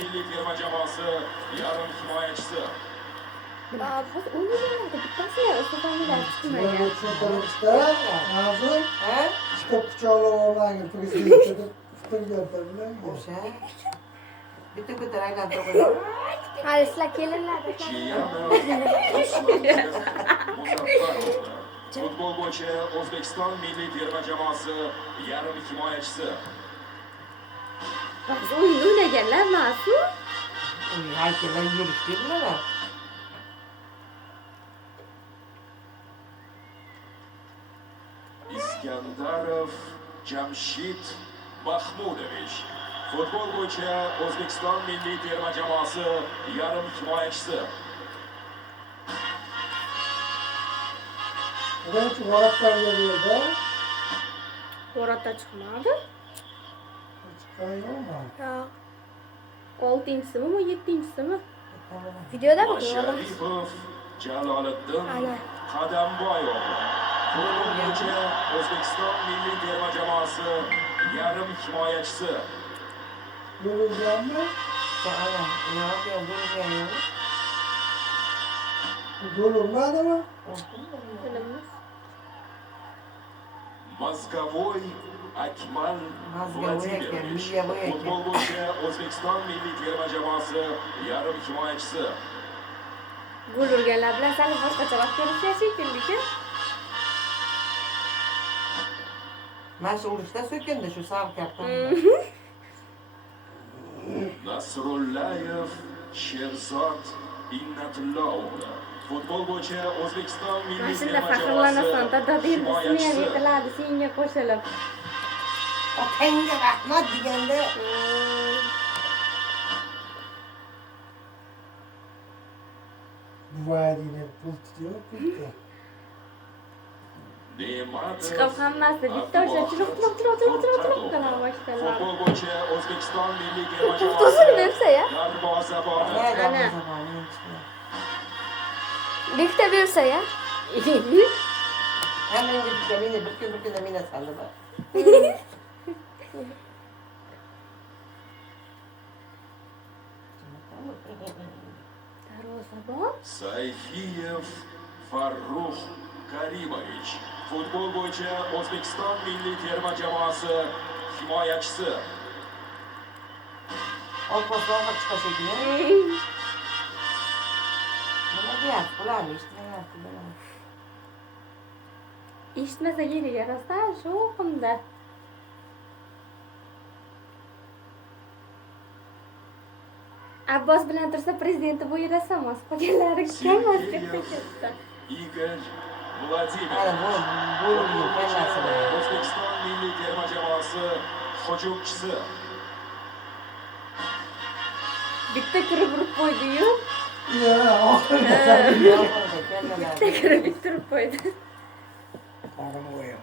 milliy terma jamoasi yarim himoyachisi. Biz o'ynaganlarda bittasini o'shalardan chiqmagan. Hozir chiqib quchoqlavormang prezidentni turgan O'sha. Bitta ko'targan to'g'ri. Hali sizlar kelinlarda. Futbol bo'yicha O'zbekiston milliy terma jamoasi yarim himoyachisi. Biz o'yin o'ynaganlar Mas'ud. Haykallar yurishdilar. Iskandarov Jamshid Mahmudovich. Futbol bo'yicha O'zbekiston milliy terma jamoasi yarim himoyachisi. Birinchi g'alablarga berdi. Horatda chiqmadi. Chiqqan yo'qmi? Yo'q. 6-simi, 7-simi? Videoda mi? Sharipov Jaloliddin Ana. Qadamboyev. Futbol bo'yicha O'zbekiston milliy terma jamoasi yarim himoyachisi. Yo'llanma. Ana, yo'q. Yo'llanmadimi? Bilamiz. Mazgavoy Akmal Vladimirovich. Futbol bo'yicha O'zbekiston milliy terma jamoasi yarim himoyachisi. Gol urganlar bilan sal boshqacharoq ko'rishlar shekilli-ku. Mana shu urushda so'kindi shu sal katta. Nasrullayev Sherzod Innatulloh. Futbol bo'yicha O'zbekiston milliy Mashina terma faxrlanasan, jamoasi dada deb ismi ham himoyachisi. aytiladi senga qo'shilib. Otangga rahmat deganda Buvayni pul tutuyor. Chiqib hammasi bitta o'sha turuq qila boshladilar. Futbol bo'yicha O'zbekiston milliy terma To'sini bersa ya. darvozaboni. Ana. Bitta bersa ya. Hemen bir kun da mine salladı. Darvozabon. Sayfiyev Farruh Karimovich. Futbol bo'yicha O'zbekiston milliy terma jamoasi himoyachisi. Olposlarga çıkacak ya. Nima deyapti? Bular eshitmayapti. Eshitmasa yeriga rosa shu o'qimda. Abbos bilan tursa prezidenti bu yerasa mos qolganlari kam mos deb ketdi. Igor Hali Vladimir. bu O'zbekiston milliy terma jamoasi hujumchisi. Bitta kirib urib qo'ydi-yu. Ya, oxirida Bitta kirib turib qo'ydi. Qaramoqqa.